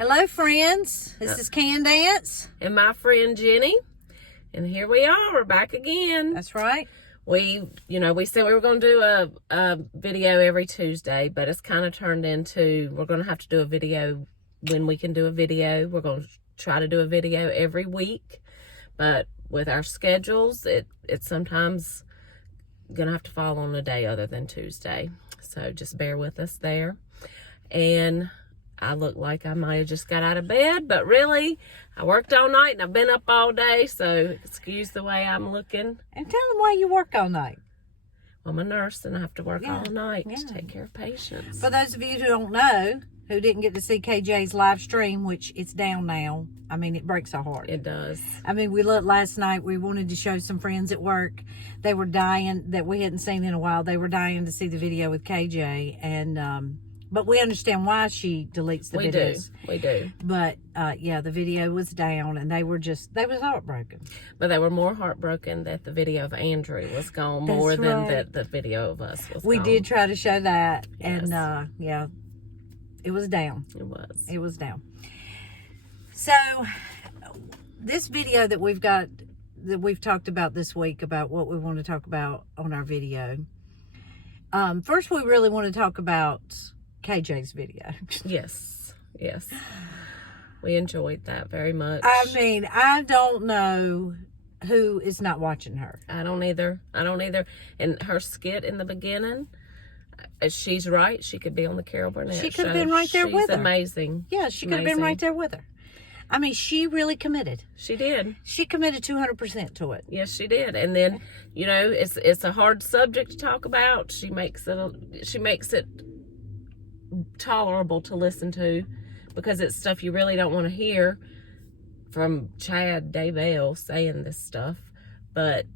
Hello, friends. This is Candace. And my friend Jenny. And here we are. We're back again. That's right. We said we were going to do a video every Tuesday, but it's kind of turned into we're going to have to do a video when we can do a video. We're going to try to do a video every week, but with our schedules, it's sometimes going to have to fall on a day other than Tuesday. So just bear with us there. And I look like I might have just got out of bed, but really, I worked all night and I've been up all day, so excuse the way I'm looking. And tell them why you work all night. I'm a nurse and I have to work all night to take care of patients. For those of you who don't know, who didn't get to see KJ's live stream, which it's down now, I mean, it breaks our heart. It does. I mean, we looked last night, we wanted to show some friends at work. They were dying, that we hadn't seen in a while. They were dying to see the video with KJ, and but we understand why she deletes the videos. We do. But, yeah, the video was down, and they was heartbroken. But they were more heartbroken that the video of Andrew was gone more than that the video of us was gone. We did try to show that, and, yeah, it was down. It was down. So, this video that we've got, that we've talked about this week, about what we want to talk about on our video. First, we really want to talk about KJ's video. Yes. We enjoyed that very much. I mean, I don't know who is not watching her. I don't either. And her skit in the beginning, she's right. She could be on the Carol Burnett show. She could have been right there with her. She's amazing. Yeah, she could have been right there with her. I mean, she really committed. She did. She committed 200% to it. Yes, she did. And then, it's a hard subject to talk about. She makes it tolerable to listen to, because it's stuff you really don't want to hear from Chad Daybell saying this stuff. But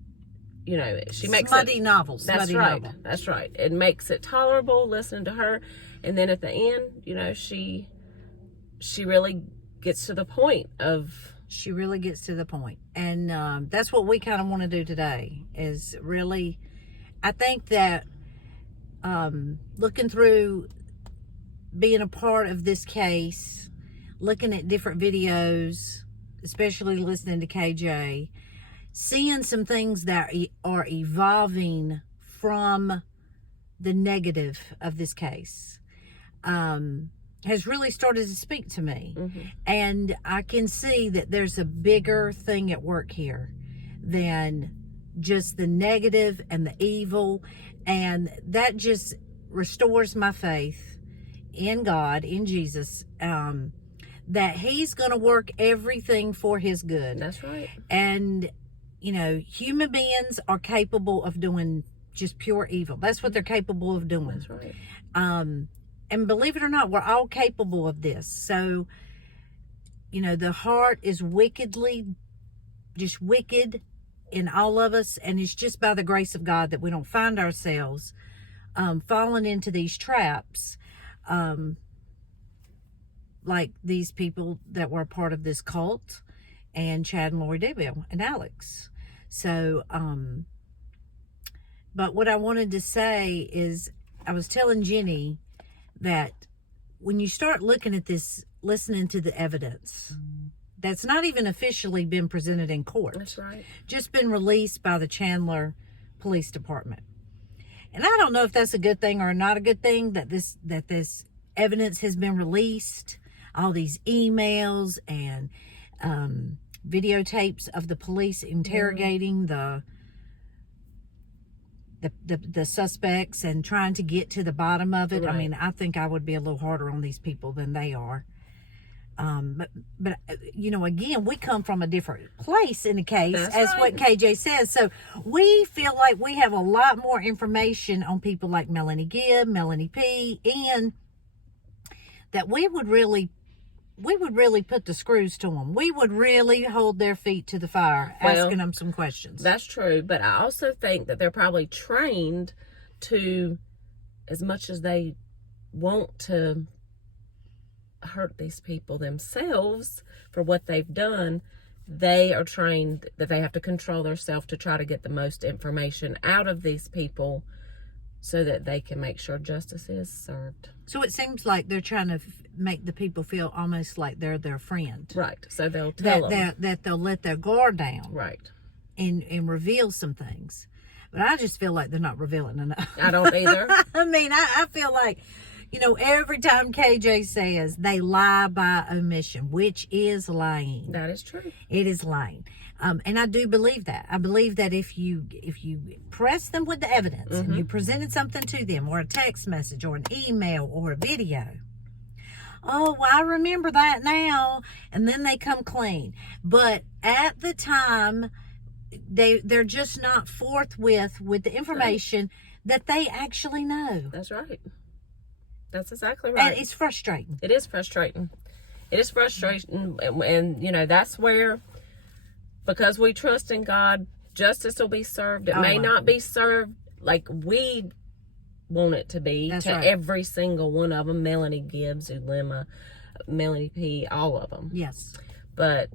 she makes smutty novels. That's smutty right. novel. That's right. It makes it tolerable listening to her, and then at the end, she really gets to the point of. She really gets to the point, and that's what we kind of want to do today. Is really, I think that looking through, being a part of this case, looking at different videos, especially listening to KJ, seeing some things that are evolving from the negative of this case, has really started to speak to me. Mm-hmm. And I can see that there's a bigger thing at work here than just the negative and the evil. And that just restores my faith in God, in Jesus, that he's going to work everything for his good. That's right. And, human beings are capable of doing just pure evil. That's what they're capable of doing. That's right. And believe it or not, we're all capable of this. So, the heart is wicked in all of us. And it's just by the grace of God that we don't find ourselves falling into these traps. Like these people that were a part of this cult, and Chad and Lori Daybell and Alex. So, but what I wanted to say is, I was telling Jenny that when you start looking at this, listening to the evidence, that's not even officially been presented in court. That's right. Just been released by the Chandler Police Department. And I don't know if that's a good thing or not a good thing, that this evidence has been released. All these emails and videotapes of the police interrogating the suspects and trying to get to the bottom of it. Right. I mean, I think I would be a little harder on these people than they are. But again, we come from a different place in the case. That's as right. What KJ says. So we feel like we have a lot more information on people like Melanie Gibb, Melanie P, and that we would really put the screws to them. We would really hold their feet to the fire, asking them some questions. That's true. But I also think that they're probably trained to, as much as they want to hurt these people themselves for what they've done, they are trained that they have to control themselves to try to get the most information out of these people so that they can make sure justice is served. So it seems like they're trying to make the people feel almost like they're their friend. Right. So they'll tell them. That they'll let their guard down. Right. And reveal some things. But I just feel like they're not revealing enough. I don't either. I mean, I feel like, every time KJ says they lie by omission, which is lying. That is true. It is lying. And I do believe that. I believe that if you press them with the evidence and you presented something to them, or a text message or an email or a video, oh, well, I remember that now, and then they come clean. But at the time, they're just not forthwith with the information that they actually know. That's right. That's exactly right. And it's frustrating. It is frustrating. It is frustrating. And that's where, because we trust in God, justice will be served. It may not be served like we want it to be. That's to right. Every single one of them. Melanie Gibbs, Ulema, Melanie P., all of them. Yes. But,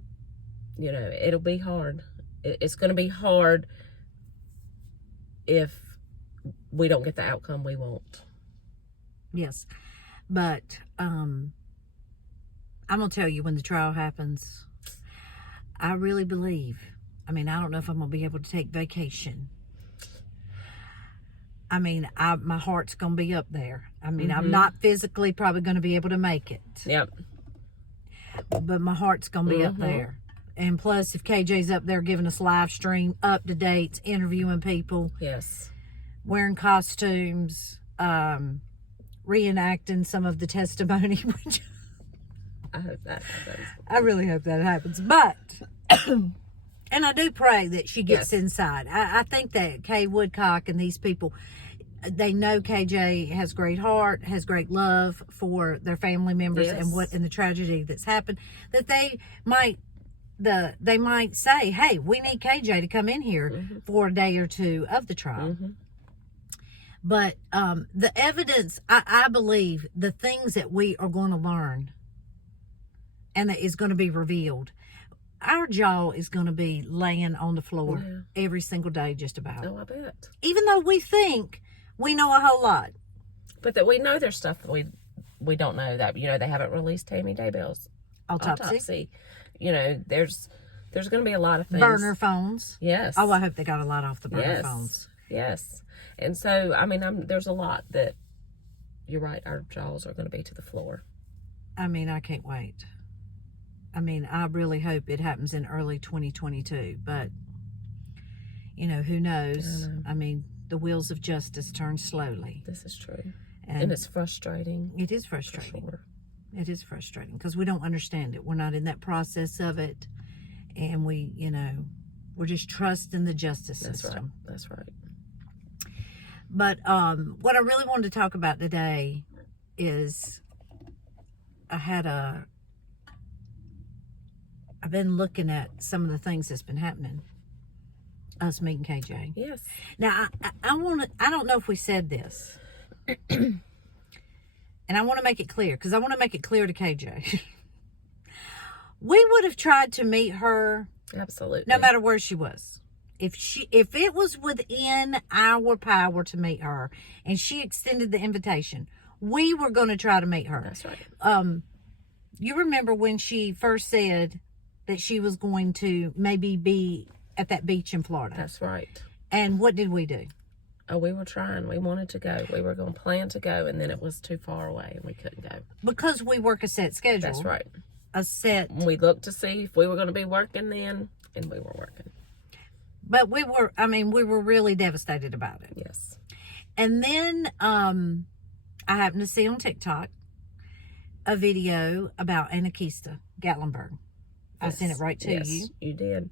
it'll be hard. It's going to be hard if we don't get the outcome we want. Yes. But I'm going to tell you, when the trial happens, I really believe, I don't know if I'm going to be able to take vacation. My heart's going to be up there. I'm not physically probably going to be able to make it. Yep. But my heart's going to be up there. And plus, if KJ's up there giving us live stream, up to dates, interviewing people. Yes. Wearing costumes, reenacting some of the testimony, which I hope that happens. I really hope that happens. But, and I do pray that she gets inside. I think that Kay Woodcock and these people, they know KJ has great heart, has great love for their family members and the tragedy that's happened, that they might say, hey, we need KJ to come in here for a day or two of the trial. But the evidence, I believe, the things that we are going to learn and that is going to be revealed, our jaw is going to be laying on the floor every single day, just about. Oh, I bet. Even though we think we know a whole lot. But that we know there's stuff that we don't know, that, they haven't released Tammy Daybell's autopsy. There's going to be a lot of things. Burner phones. Yes. Oh, I hope they got a lot off the burner phones. Yes. And so, there's a lot that, you're right, our jaws are going to be to the floor. I can't wait. I really hope it happens in early 2022. But, who knows? The wheels of justice turn slowly. This is true. And it's frustrating. It is frustrating. For sure. It is frustrating because we don't understand it. We're not in that process of it. And we're just trusting the justice system. That's right. But what I really wanted to talk about today is I've been looking at some of the things that's been happening. Us meeting KJ. Yes. Now, I don't know if we said this. And I want to make it clear, because I want to make it clear to KJ. We would have tried to meet her. Absolutely. No matter where she was. If it was within our power to meet her and she extended the invitation, we were going to try to meet her. That's right. You remember when she first said that she was going to maybe be at that beach in Florida? That's right. And what did we do? Oh, we were trying. We wanted to go. We were going to plan to go, and then it was too far away, and we couldn't go. Because we work a set schedule. That's right. A set. We looked to see if we were going to be working then, and we were working. But we were really devastated about it. Yes. And then I happened to see on TikTok a video about Anakista Gatlinburg. I sent it right to you. Yes, you did.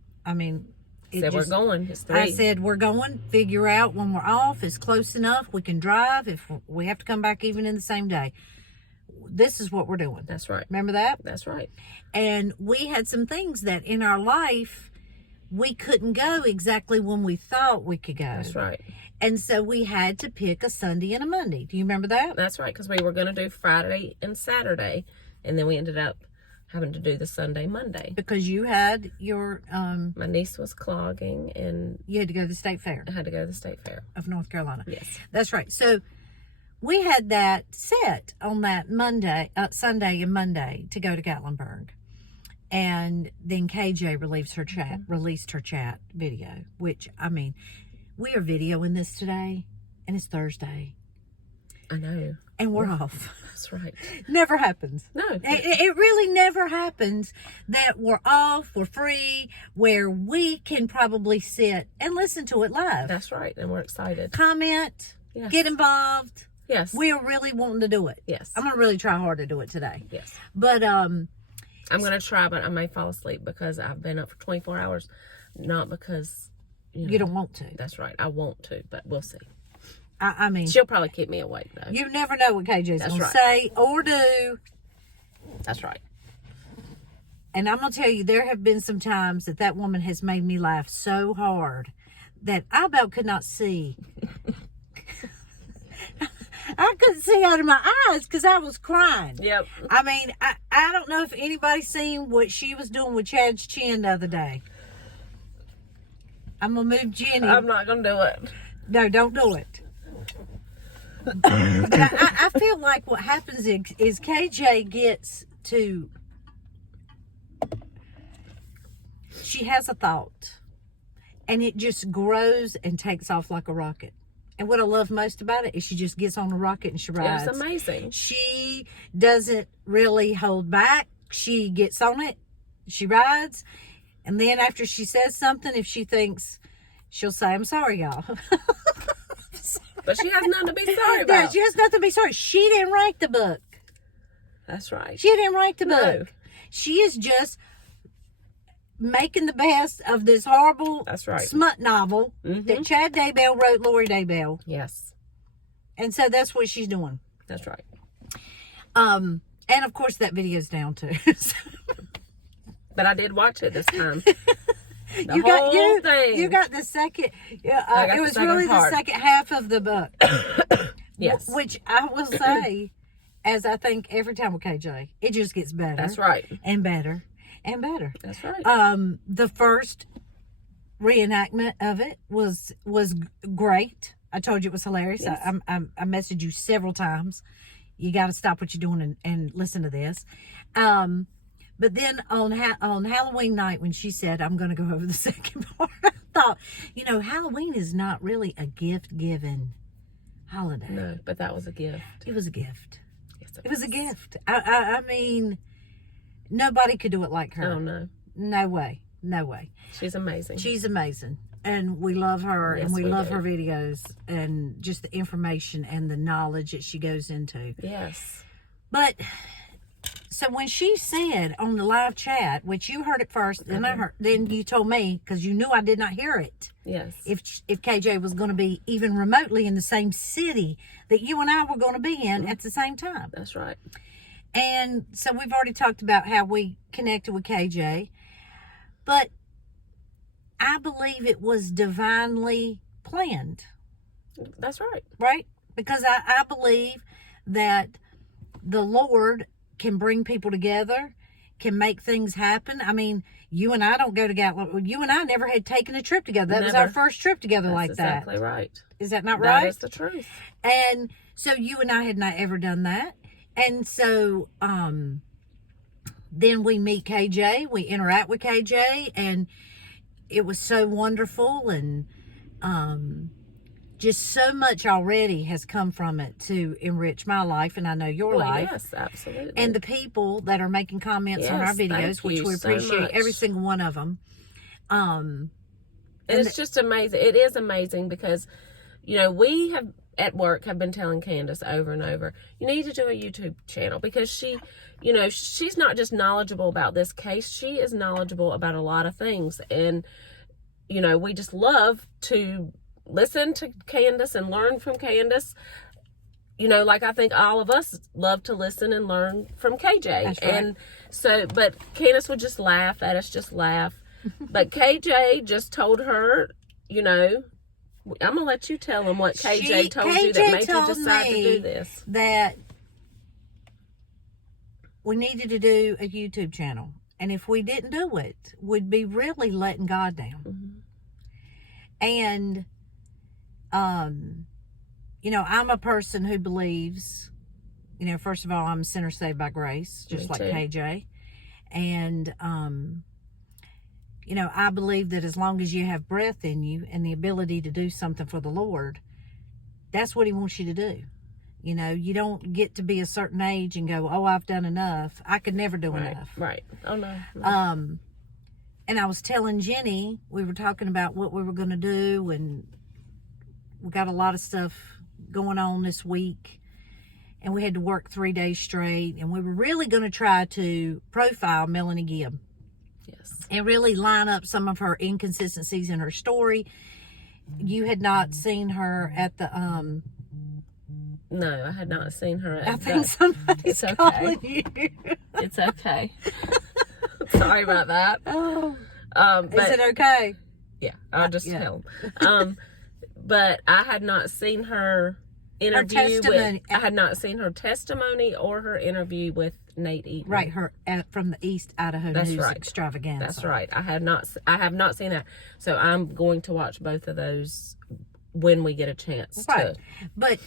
We're going. It's 3. I said, we're going. Figure out when we're off. It's close enough. We can drive. If we have to come back even in the same day. This is what we're doing. That's right. Remember that? That's right. And we had some things that in our life, we couldn't go exactly when we thought we could go. That's right. And so we had to pick a Sunday and a Monday. Do you remember that? That's right, because we were going to do Friday and Saturday, and then we ended up having to do the Sunday, Monday. Because you had your, My niece was clogging, and you had to go to the state fair I had to go to the state fair of North Carolina. Yes. That's right. So we had that set on that Monday, Sunday and Monday to go to Gatlinburg. And then KJ released her chat video, which, I mean, we are videoing this today, and it's Thursday. I know. And we're off. That's right. Never happens. No. It really never happens that we're off, we're free, where we can probably sit and listen to it live. That's right. And we're excited. Comment, Yes. get involved. Yes. We are really wanting to do it. Yes. I'm going to really try hard to do it today. Yes. But, I'm going to try, but I may fall asleep because I've been up for 24 hours. Not because, you don't want to. That's right. I want to, but we'll see. I mean, She'll probably keep me awake, though. you never know what KJ's That's going right. to say or do. That's right. And I'm going to tell you, there have been some times that woman has made me laugh so hard that I about could not see. I couldn't see out of my eyes because I was crying. Yep. I mean, I don't know if anybody's seen what she was doing with Chad's chin the other day. I'm going to move Jenny. I'm not going to do it. No, don't do it. But I feel like what happens is KJ gets to, she has a thought, and it just grows and takes off like a rocket. And what I love most about it is she just gets on a rocket and she rides. It's amazing. She doesn't really hold back. She gets on it, she rides, and then after she says something, if she thinks, she'll say, I'm sorry, y'all. But she has nothing to be sorry about. Yeah, she has nothing to be sorry. She didn't write the book. That's right. She didn't write the No. book. She is just making the best of this horrible That's right. smut novel that Chad Daybell wrote Lori Daybell. Yes. And so that's what she's doing. That's right. And of course that video's down too. But I did watch it this time. The you whole thing. You got the second. got It the was second really part. the second half of the book. Yes. Which I will say, as I think every time with KJ, it just gets better. That's right. And better and better. That's right. The first reenactment of it was great. I told you it was hilarious. Yes. I messaged you several times. You got to stop what you're doing and listen to this. But then on Halloween night, when she said, I'm going to go over the second part, I thought, Halloween is not really a gift-giving holiday. No, but that was a gift. It was a gift. Yes, It was a gift. I mean, nobody could do it like her. Oh, no. No way. No way. She's amazing. She's amazing. And we love her, Yes, and we love do. her videos and just the information and the knowledge that she goes into. Yes. But so when she said on the live chat, which you heard it first, and then you told me because you knew I did not hear it. Yes. If KJ was going to be even remotely in the same city that you and I were going to be in at the same time. That's right. And so we've already talked about how we connected with KJ, but I believe it was divinely planned. That's right. Right? Because I believe that the Lord can bring people together, can make things happen. I mean, you and I don't go to Gatlinburg. You and I never had taken a trip together. That was our first trip together like that. That's exactly right. Is that not right? That is the truth. And so you and I had not ever done that. And so then we meet KJ, we interact with KJ, and it was so wonderful, and just so much already has come from it to enrich my life, and I know your life. Yes, absolutely. And the people that are making comments on our Yes, videos, thank which you we so appreciate much. every single one of them. And it's just amazing. It is amazing because, we have at work have been telling Candace over and over, you need to do a YouTube channel because she, she's not just knowledgeable about this case. She is knowledgeable about a lot of things. And, we just love to listen to Candace and learn from Candace. Like I think all of us love to listen and learn from KJ. That's right. And so, but Candace would just laugh at us, just laugh. But KJ just told her, I'm going to let you tell them what KJ told you that made you decide to do this. That we needed to do a YouTube channel. And if we didn't do it, we'd be really letting God down. And, you know, I'm a person who believes, you know, first of all, I'm a sinner saved by grace, just like KJ. And, you know, I believe that as long as you have breath in you and the ability to do something for the Lord, that's what he wants you to do. You know, you don't get to be a certain age and go, oh, I've done enough. I could never do enough. Right. Oh, no. And I was telling Jenny, we were talking about what we were going to do, and we got a lot of stuff going on this week, and we had to work 3 days straight, and we were really going to try to profile Melanie Gibb. Yes. And really line up some of her inconsistencies in her story. You had not seen her at the No, I had not seen her at I think somebody's calling you. It's okay. Sorry about that. Oh. But, Is it okay? Yeah, I'll just tell him. But I had not seen her interview with, I had not seen her testimony or her interview with Nate Eaton. Right, her from the East Idaho News Extravaganza. That's right. I have not seen that. So I'm going to watch both of those when we get a chance to. But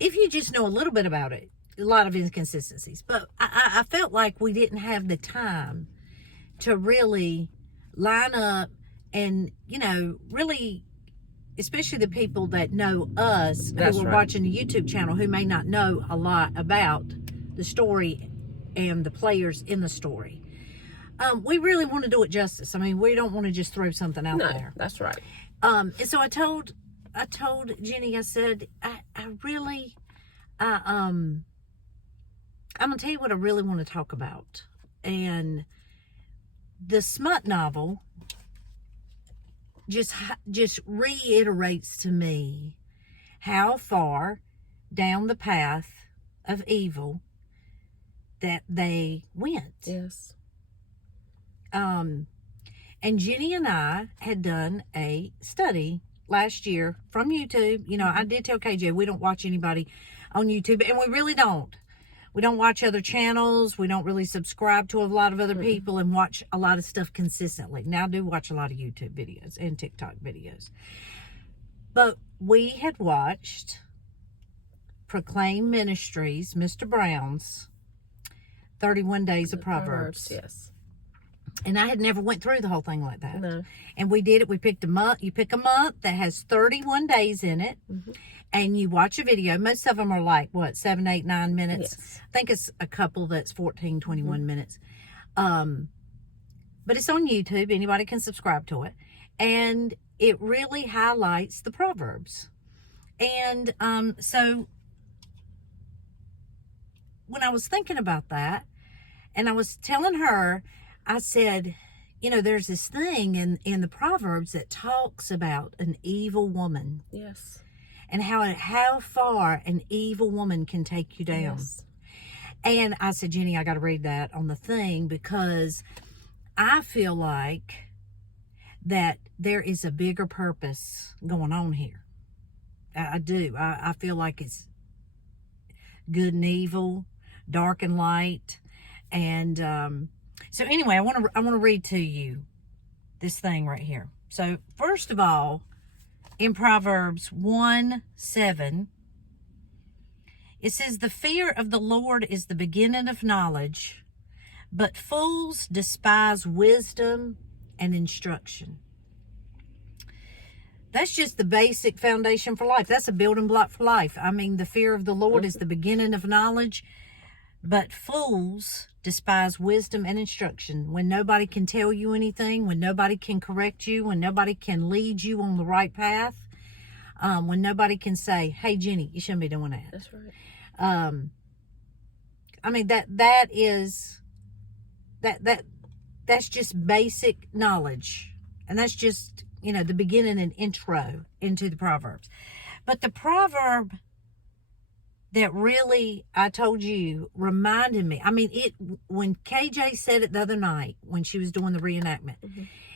if you just know a little bit about it, a lot of inconsistencies. But I felt like we didn't have the time to really line up and, you know, really, especially the people that know us who are watching the YouTube channel who may not know a lot about the story and the players in the story. We really want to do it justice. I mean, we don't want to just throw something out there. That's right. And so I told Jenny, I said, I'm gonna tell you what I really want to talk about. And the smut novel just reiterates to me how far down the path of evil that they went. Yes. And Jenny and I had done a study last year from YouTube. You know, I did tell KJ we don't watch anybody on YouTube, and we really don't. We don't watch other channels. We don't really subscribe to a lot of other people and watch a lot of stuff consistently. Now, I do watch a lot of YouTube videos and TikTok videos. But we had watched Proclaim Ministries, Mr. Brown's 31 Days of Proverbs. Yes. And I had never went through the whole thing like that. No. And we did it. We picked a month. You pick a month that has 31 days in it. And you watch a video. Most of them are like, 7, 8, 9 minutes. Yes. I think it's a couple that's 14, 21 minutes. But it's on YouTube. Anybody can subscribe to it. And it really highlights the Proverbs. And so when I was thinking about that, and I was telling her, I said, you know, there's this thing in the Proverbs that talks about an evil woman. Yes. And how far an evil woman can take you down. Yes. And I said, Jenny, I got to read that on the thing, because I feel like that there is a bigger purpose going on here. I do. I feel like it's good and evil, dark and light. And so anyway, I want to read to you this thing right here. So first of all, in Proverbs 1:7, it says, the fear of the Lord is the beginning of knowledge, but fools despise wisdom and instruction. That's just the basic foundation for life. That's a building block for life. I mean, the fear of the Lord is the beginning of knowledge, but fools despise wisdom and instruction. When nobody can tell you anything, when nobody can correct you, when nobody can lead you on the right path, when nobody can say, hey, Jenny, you shouldn't be doing that. That's right. I mean, that's just basic knowledge. And that's just, you know, the beginning and intro into the Proverbs. But the proverb that really, I told you, reminded me. I mean, when KJ said it the other night, when she was doing the reenactment,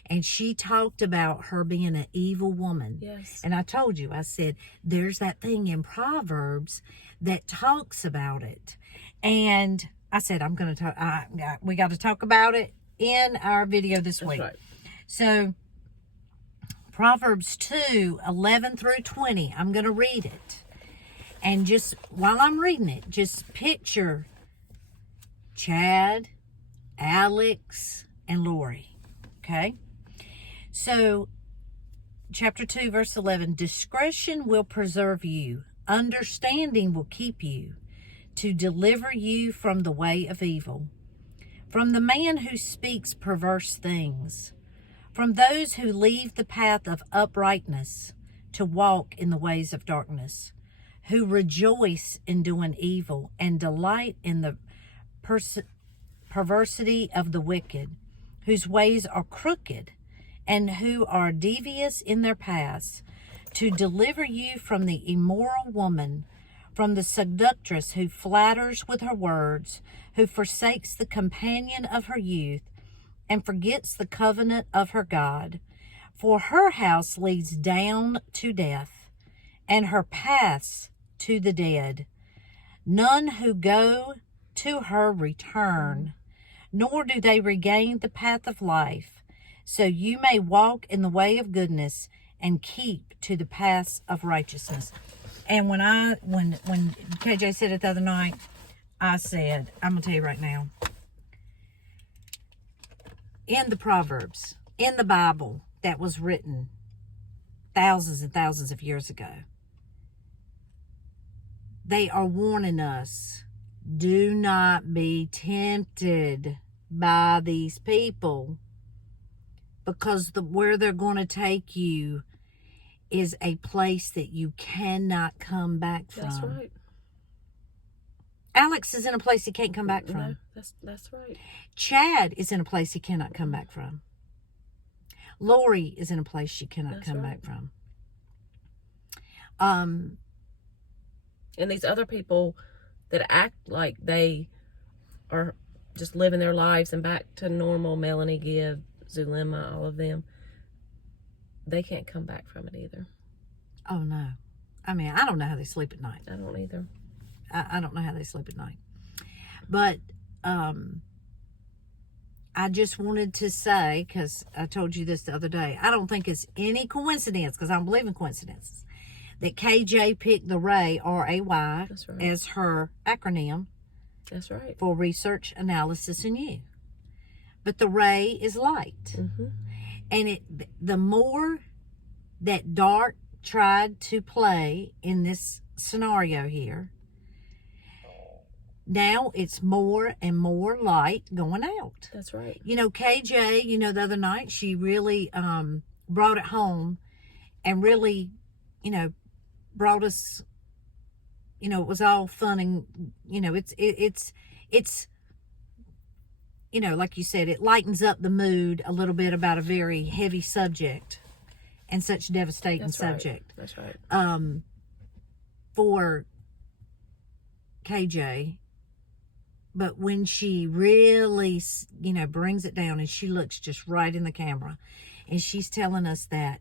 and she talked about her being an evil woman. Yes. And I told you, I said, there's that thing in Proverbs that talks about it. And I said I'm going to talk. We got to talk about it in our video this That's week. right. So Proverbs 2:11-20. I'm going to read it, and just while I'm reading it, just picture Chad, Alex, and Lori. Okay. So chapter 2, verse 11. Discretion will preserve you. Understanding will keep you, to deliver you from the way of evil, from the man who speaks perverse things, from those who leave the path of uprightness to walk in the ways of darkness, who rejoice in doing evil and delight in the perversity of the wicked, whose ways are crooked and who are devious in their paths, to deliver you from the immoral woman, from the seductress who flatters with her words, who forsakes the companion of her youth and forgets the covenant of her God. For her house leads down to death, and her paths to the dead. None who go to her return, nor do they regain the path of life. So you may walk in the way of goodness and keep to the paths of righteousness. And when KJ said it the other night, I said, I'm going to tell you right now, in the Proverbs, in the Bible that was written thousands and thousands of years ago, they are warning us, do not be tempted by these people, because where they're going to take you is a place that you cannot come back from. That's right. Alex is in a place he can't come back from. No, that's right. Chad is in a place he cannot come back from. Lori is in a place she cannot come back from. And these other people that act like they are just living their lives and back to normal, Melanie, Gibb, Zulema, all of them, they can't come back from it either. Oh, no. I mean, I don't know how they sleep at night. I don't either. I don't know how they sleep at night. But I just wanted to say, because I told you this the other day, I don't think it's any coincidence, because I don't believe in coincidences, that KJ picked the Ray, R-A-Y, That's right. as her acronym. That's right. For research, analysis, and you. But the ray is light. Mm-hmm. And the more that dark tried to play in this scenario here, now it's more and more light going out. That's right. You know, KJ, the other night, she really brought it home and really, brought us, it was all fun and, it's like you said, it lightens up the mood a little bit about a very heavy subject and such devastating subject. That's right. For KJ, but when she really, brings it down and she looks just right in the camera and she's telling us that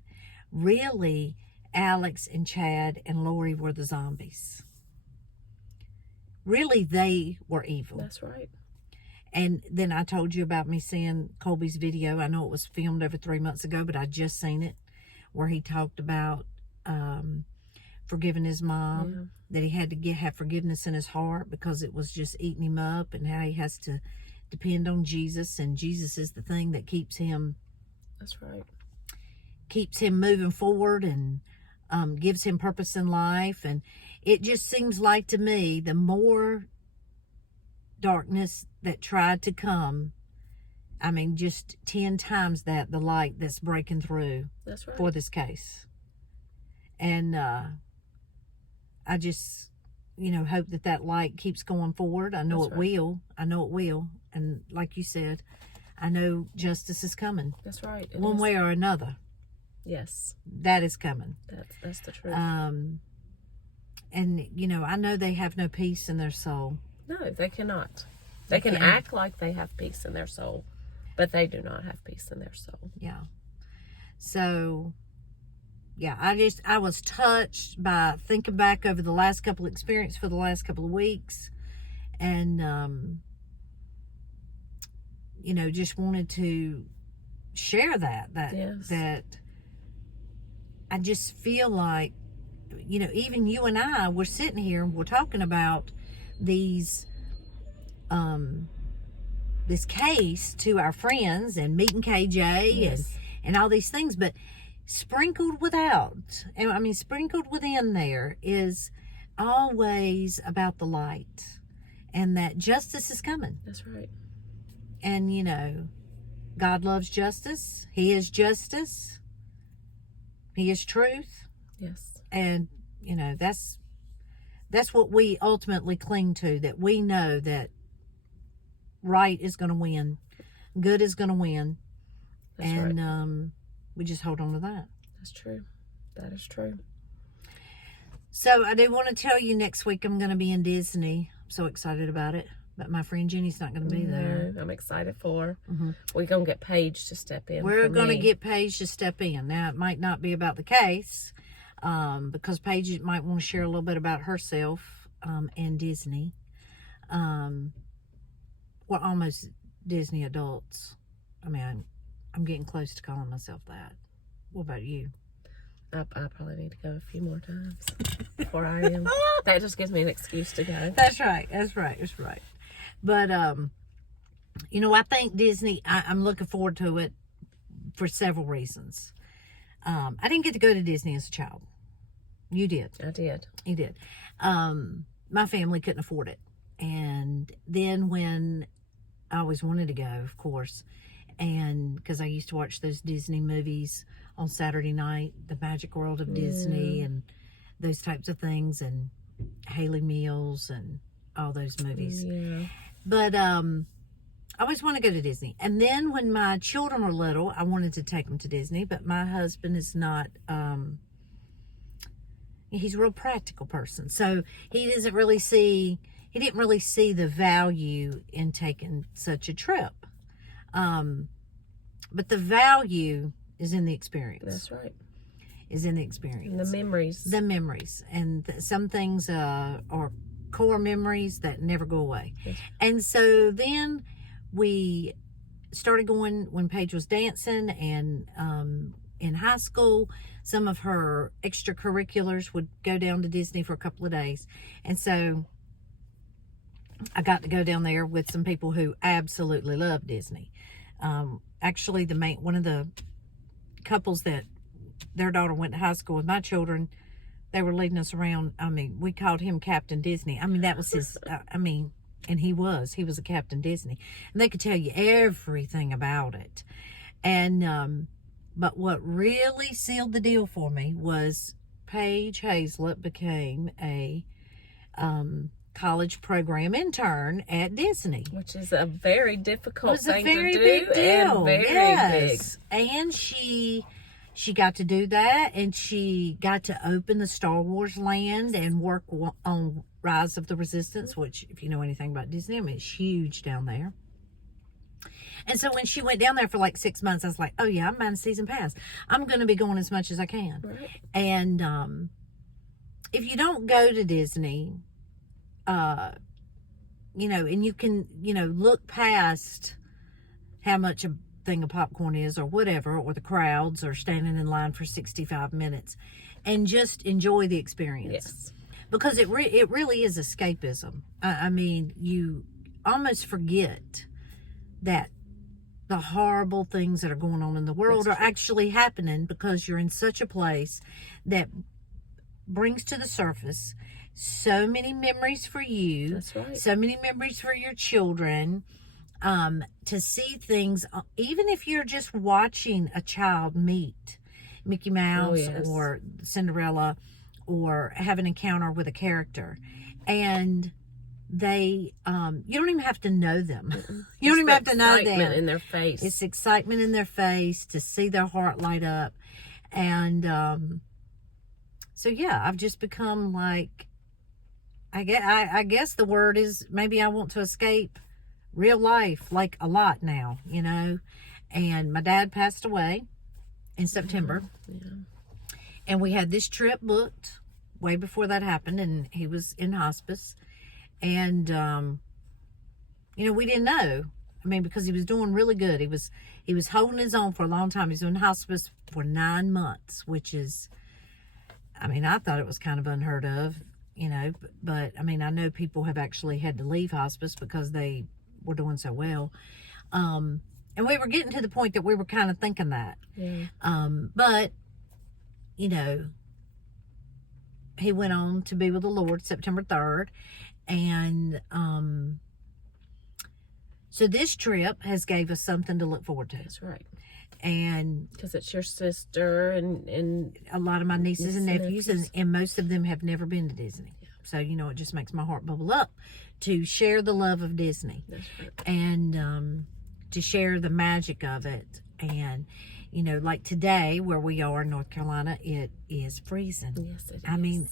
really Alex and Chad and Lori were the zombies. Really, they were evil. That's right. And then I told you about me seeing Colby's video. I know it was filmed over 3 months ago, but I just seen it, where he talked about forgiving his mom, that he had to have forgiveness in his heart because it was just eating him up, and how he has to depend on Jesus, and Jesus is the thing that keeps him. That's right. Keeps him moving forward and gives him purpose in life. And it just seems like to me, the more darkness that tried to come, I mean, just 10 times that, the light that's breaking through. That's right. For this case. And I just, hope that light keeps going forward. I know it will. I know it will. And like you said, I know justice is coming. That's right. One way or another. Yes. That is coming. That's the truth. And, I know they have no peace in their soul. No, they cannot. They can act like they have peace in their soul, but they do not have peace in their soul. Yeah. So, yeah, I was touched by thinking back over the last couple of experiences for the last couple of weeks. And just wanted to share that Yes. that I just feel like, even you and I, we're sitting here and we're talking about these this case to our friends and meeting KJ Yes. and all these things, but sprinkled within there is always about the light and that justice is coming. That's right. And God loves justice. He is justice. He is truth. Yes. And that's what we ultimately cling to, that we know that right is going to win, good is going to win. That's and right. We just hold on to that. That's true. That is true. So I do want to tell you, next week I'm going to be in Disney. I'm so excited about it, but my friend Jenny's not going to be there. I'm excited for her. Mm-hmm. We're going to get Paige to step in. We're going to get Paige to step in. Now, it might not be about the case, because Paige might want to share a little bit about herself and Disney. We're almost Disney adults. I mean, I'm getting close to calling myself that. What about you? I probably need to go a few more times before I am. That just gives me an excuse to go. That's right. But, I think Disney, I'm looking forward to it for several reasons. I didn't get to go to Disney as a child. You did. I did. You did. My family couldn't afford it. And then when I always wanted to go, of course, and because I used to watch those Disney movies on Saturday night, The Magic World of Disney and those types of things, and Haley Mills and all those movies. Yeah. But I always want to go to Disney. And then when my children were little, I wanted to take them to Disney, but my husband is not, he's a real practical person. So he didn't really see the value in taking such a trip. But the value is in the experience. That's right. Is in the experience. And the memories. And some things are core memories that never go away. Yes. And so then we started going when Paige was dancing, and in high school, some of her extracurriculars would go down to Disney for a couple of days. And so I got to go down there with some people who absolutely love Disney. Actually, one of the couples that their daughter went to high school with my children, they were leading us around. I mean, we called him Captain Disney. I mean, that was his, and he was a Captain Disney. And they could tell you everything about it. And, but what really sealed the deal for me was Paige Hazlett became a college program intern at Disney, which is a very difficult thing to do. Big deal. And very big. And she got to do that, and she got to open the Star Wars land and work on Rise of the Resistance, which, if you know anything about Disney, I mean, it's huge down there. And so when she went down there for like 6 months, I was like, oh yeah, I'm buying a season pass. I'm going to be going as much as I can. Right. And if you don't go to Disney, and you can, look past how much a thing of popcorn is or whatever, or the crowds, or standing in line for 65 minutes, and just enjoy the experience. Yes. Because it really is escapism. I mean, you almost forget that the horrible things that are going on in the world are actually happening, because you're in such a place that brings to the surface so many memories for you. That's right. So many memories for your children. To see things, even if you're just watching a child meet Mickey Mouse or Cinderella, or have an encounter with a character, and they, you don't even have to know them. You don't even have to know them. Excitement in their face. It's excitement in their face to see their heart light up. And so yeah, I've just become like, I guess the word is, maybe I want to escape real life, like a lot now, and my dad passed away in September. Yeah. And we had this trip booked way before that happened, and he was in hospice. And, we didn't know I mean, because he was doing really good. He was holding his own for a long time. He was in hospice for 9 months, which is, I mean, I thought it was kind of unheard of, but I mean, I know people have actually had to leave hospice because they were doing so well. And we were getting to the point that we were kind of thinking that. Yeah. But, he went on to be with the Lord September 3rd. And so this trip has gave us something to look forward to. That's right. And because it's your sister and a lot of my nieces and nephews, and most of them have never been to Disney. Yeah. So, it just makes my heart bubble up to share the love of Disney. That's right. And to share the magic of it. And, like today where we are in North Carolina, it is freezing. Yes, it is. I mean,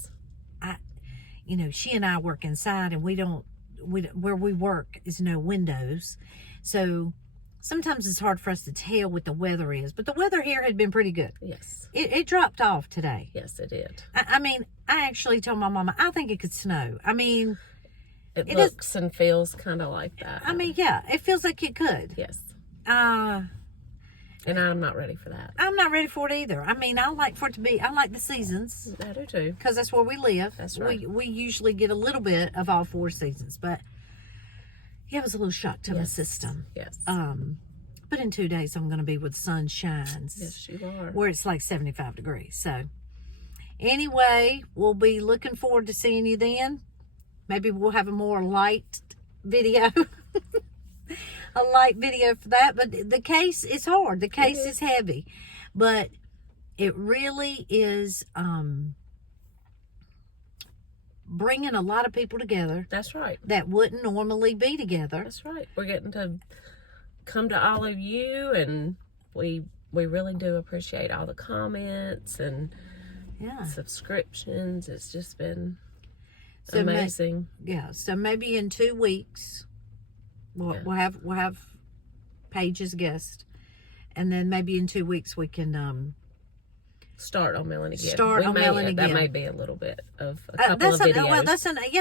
she and I work inside, and where we work is no windows. So sometimes it's hard for us to tell what the weather is, but the weather here had been pretty good. Yes. It dropped off today. Yes, it did. I mean, I actually told my mama, I think it could snow. I mean, it looks and feels kind of like that. I mean, yeah, it feels like it could. Yes. And I'm not ready for that. I'm not ready for it either. I mean, I like the seasons. I do too. Because that's where we live. That's right. We usually get a little bit of all 4 seasons, but it was a little shock to my system. Yes. But in 2 days, I'm going to be where the sun shines. Yes, you are. Where it's like 75 degrees. So, anyway, we'll be looking forward to seeing you then. Maybe we'll have a more light video. A light video for that. But the case is hard. The case is heavy. But it really is bringing a lot of people together. That's right. That wouldn't normally be together. That's right. We're getting to come to all of you, and we really do appreciate all the comments and subscriptions. It's just been amazing. So maybe in 2 weeks we'll have Paige's guest, and then maybe in 2 weeks we can start on Melanie again. Melanie That again. may be a little bit of a couple of videos.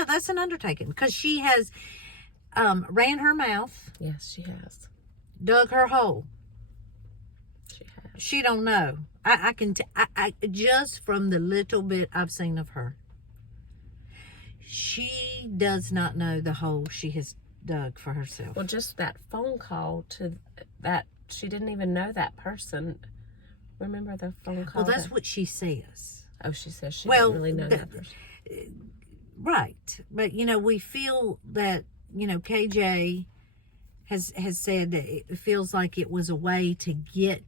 That's an undertaking, because she has ran her mouth. Yes, she has. Dug her hole. She has. She don't know. I can just from the little bit I've seen of her, she does not know the hole she has dug for herself. Well, just that phone call to that, she didn't even know that person. Remember the phone call? Well, that's what she says. Oh, she says she didn't really know that person. Right. But, we feel that, KJ has said that it feels like it was a way to get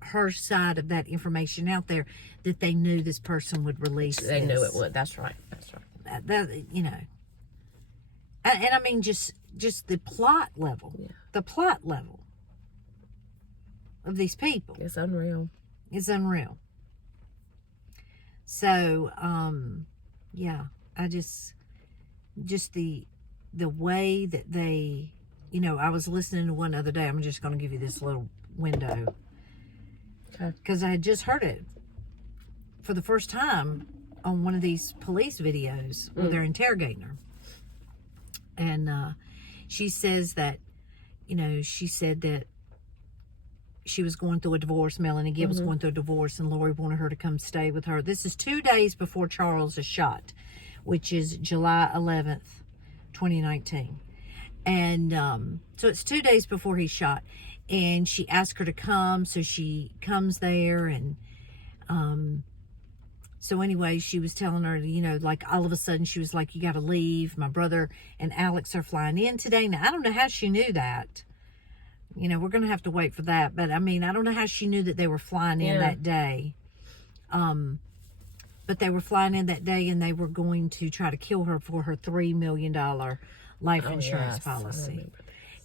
her side of that information out there, that they knew this person would release They knew it would. That's right. That's right. And I mean, just the plot level. Yeah. The plot level of these people. It's unreal. It's unreal. So, I just the way that they, I was listening to one other day. I'm just going to give you this little window. Okay. Because I had just heard it for the first time on one of these police videos where they're interrogating her. And she says that, she said that she was going through a divorce. Melanie Gibb was going through a divorce, and Lori wanted her to come stay with her. This is 2 days before Charles is shot, which is July 11th, 2019. And so it's 2 days before he's shot. And she asked her to come, so she comes there. And so anyway, she was telling her, like all of a sudden she was like, you got to leave. My brother and Alex are flying in today. Now, I don't know how she knew that. We're going to have to wait for that. But, I mean, I don't know how she knew that they were flying in that day. But they were flying in that day, and they were going to try to kill her for her $3 million life insurance policy.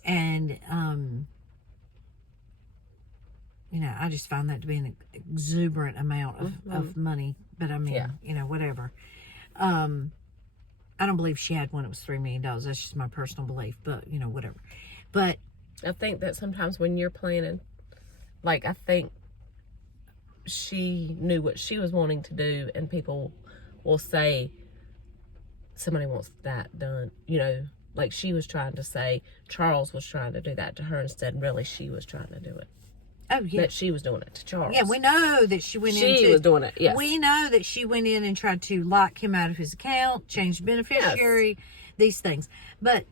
And, I just found that to be an exuberant amount of money. But, I mean, whatever. I don't believe she had one that was $3 million. That's just my personal belief. But, whatever. But I think that sometimes when you're planning, like, I think she knew what she was wanting to do, and people will say, somebody wants that done, like she was trying to say Charles was trying to do that to her instead. Really, she was trying to do it. Oh, yeah. That she was doing it to Charles. Yeah, we know that she went in. She was doing it, yes. We know that she went in and tried to lock him out of his account, change the beneficiary, these things. But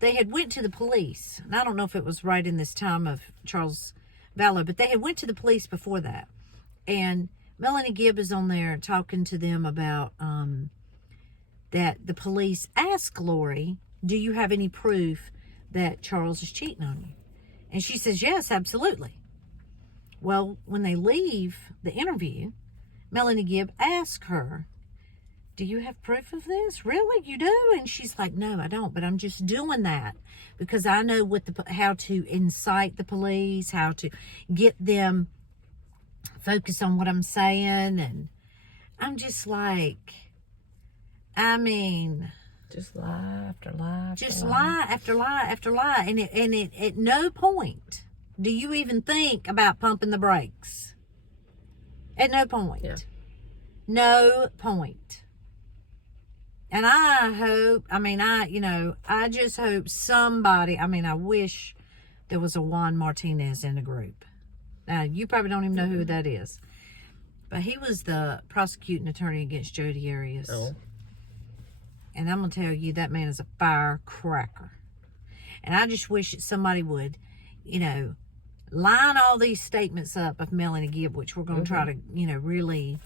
they had went to the police. And I don't know if it was right in this time of Charles Vallow, but they had went to the police before that. And Melanie Gibb is on there talking to them about that the police asked Lori, do you have any proof that Charles is cheating on you? And she says, yes, absolutely. Well, when they leave the interview, Melanie Gibb asks her, do you have proof of this? Really? You do? And she's like, no, I don't, but I'm just doing that because I know how to incite the police, how to get them focused on what I'm saying. And I'm just like, I mean, just lie after lie. Just lie after lie after lie. And it at no point do you even think about pumping the brakes. At no point. Yeah. No point. And I hope, I just hope somebody, I wish there was a Juan Martinez in the group. Now, you probably don't even know who that is. But he was the prosecuting attorney against Jodi Arias. Oh. And I'm going to tell you, that man is a firecracker. And I just wish that somebody would, line all these statements up of Melanie Gibb, which we're going to try to, really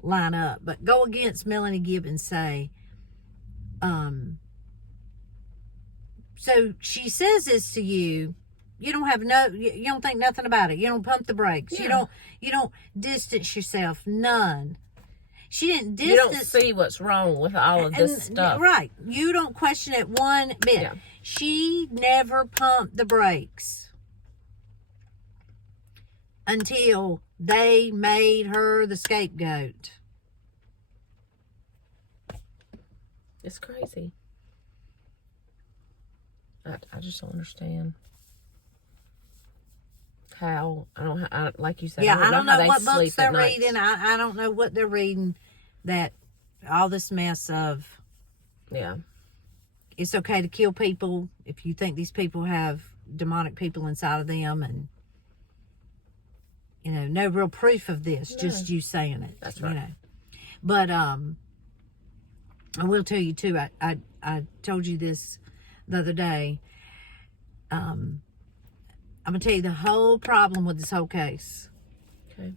line up. But go against Melanie Gibb and say, so she says this to you, you don't think nothing about it. You don't pump the brakes. Yeah. You don't distance yourself. None. She didn't distance. You don't see what's wrong with all of this stuff. Right. You don't question it one bit. Yeah. She never pumped the brakes until they made her the scapegoat. It's crazy. I just don't understand how, like you said, I don't know what books they're night. reading. I don't know what they're reading, that all this mess of, it's okay to kill people if you think these people have demonic people inside of them, and no real proof of this, just you saying it. That's right. But I will tell you too, I told you this the other day. I'm gonna tell you the whole problem with this whole case. Okay.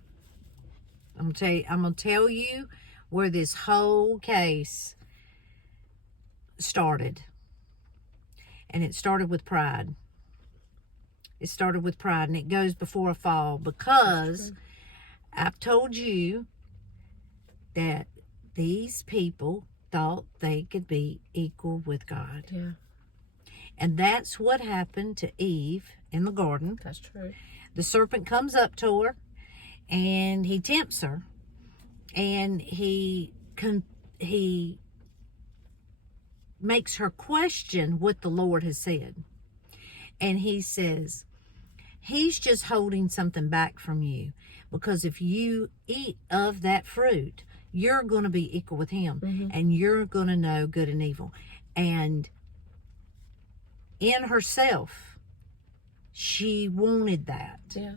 I'm gonna tell you where this whole case started. And it started with pride. It started with pride, and it goes before a fall, because I've told you that these people thought they could be equal with God. Yeah. And that's what happened to Eve in the garden. That's true. The serpent comes up to her, and he tempts her, and he makes her question what the Lord has said. And he says, he's just holding something back from you, because if you eat of that fruit, you're going to be equal with him, and you're going to know good and evil. And in herself, she wanted that. Yeah.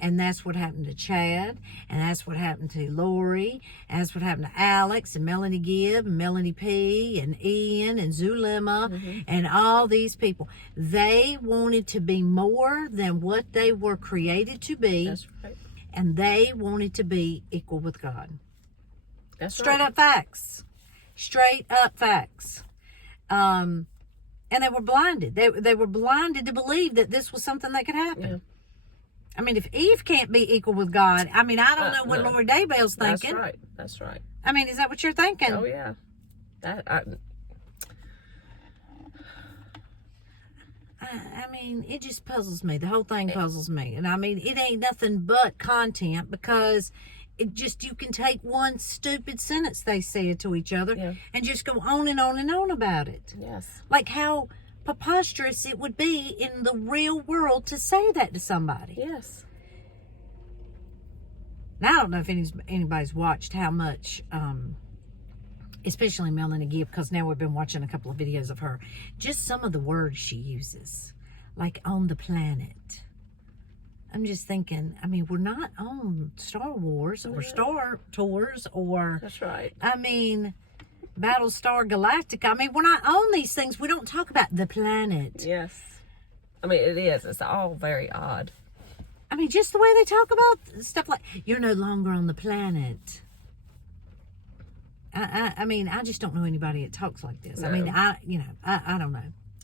And that's what happened to Chad, and that's what happened to Lori, and that's what happened to Alex and Melanie Gibb and Melanie P and Ian and Zulema and all these people. They wanted to be more than what they were created to be. That's right. And they wanted to be equal with God. That's Straight right. up facts. Straight up facts. And they were blinded. They were blinded to believe that this was something that could happen. Yeah. I mean, if Eve can't be equal with God, I mean, I don't know what no. Lori Daybell's thinking. That's right. That's right. I mean, is that what you're thinking? Oh, yeah. I mean, it just puzzles me. The whole thing puzzles me. And I mean, it ain't nothing but content, because it just, you can take one stupid sentence they said to each other and just go on and on and on about it. Yes. Like how preposterous it would be in the real world to say that to somebody. Yes. Now, I don't know if anybody's watched how much especially Melanie Gibb, because now we've been watching a couple of videos of her. Just some of the words she uses, like on the planet. I'm just thinking, I mean, we're not on Star Wars or Star Tours or... That's right. I mean, Battlestar Galactica. I mean, we're not on these things. We don't talk about the planet. Yes. I mean, it is. It's all very odd. I mean, just the way they talk about stuff like, you're no longer on the planet. I mean, I just don't know anybody that talks like this. No. I mean, I don't know.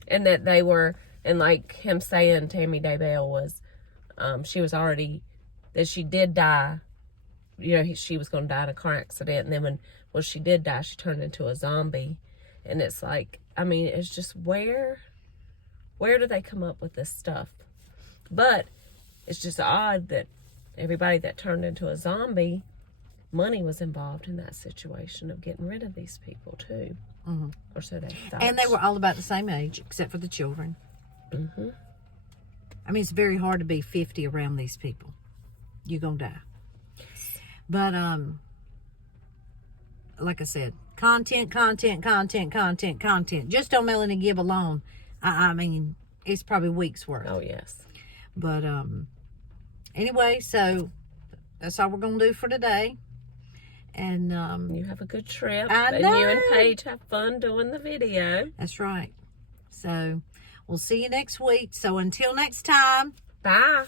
And that they were, and like him saying Tammy Daybell was, she was already, that she did die. You know, she was going to die in a car accident. And then when she did die, she turned into a zombie. And it's like, I mean, it's just where do they come up with this stuff? But it's just odd that everybody that turned into a zombie, money was involved in that situation of getting rid of these people too. Mm-hmm. Or so they thought. And they were all about the same age, except for the children. Mm-hmm. I mean, it's very hard to be 50 around these people. You're going to die. Yes. But, like I said, content. Just on Melanie Gibb alone, I mean, it's probably weeks worth. Oh, yes. But, anyway, so that's all we're going to do for today. And, you have a good trip. I and know. You and Paige have fun doing the video. That's right. So, we'll see you next week. So, until next time. Bye.